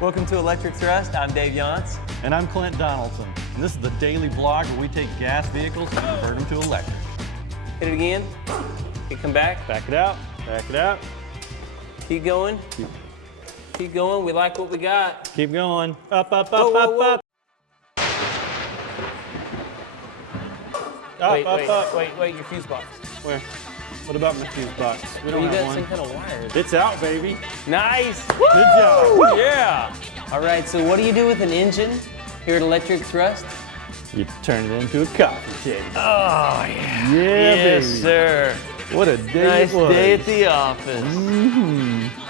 Welcome to Electric Thrust. I'm Dave Yance. And I'm Clint Donaldson. And this is the daily vlog where we take gas vehicles and convert them to electric. Hit it again. You come back. Back it out. Back it out. Keep going. Keep going. We like what we got. Keep going. Up, up, up, Whoa, whoa, up, whoa. up. Up, Wait, up, wait, up. wait, your fuse box. Where? What about my fuse box? We Well, don't you have got some one. kind of wire. It's out, baby. Nice. Good job. Woo. Yeah. All right, so what do you do with an engine here at Electric Thrust? You turn it into a coffee table. Oh, yeah. Yeah, Yes, baby. sir. What a day Nice it was. day at the office.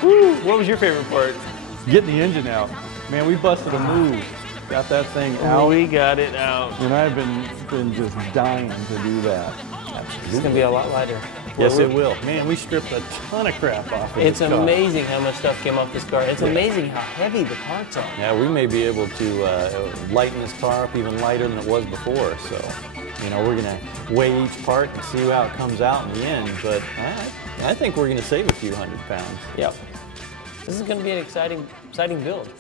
Woo. What was your favorite part? Getting the engine out. Man, we busted a move. Got that thing out. We got it out. And I've been just dying to do that. It's going to be a lot lighter. Yes, it will. Man, we stripped a ton of crap off of It's this car. amazing how much stuff came off this car. It's amazing how heavy the parts are. Yeah, we may be able to lighten this car up even lighter than it was before. So, you know, we're going to weigh each part and see how it comes out in the end. But I think we're going to save a few 100 pounds. Yep. This is going to be an exciting build.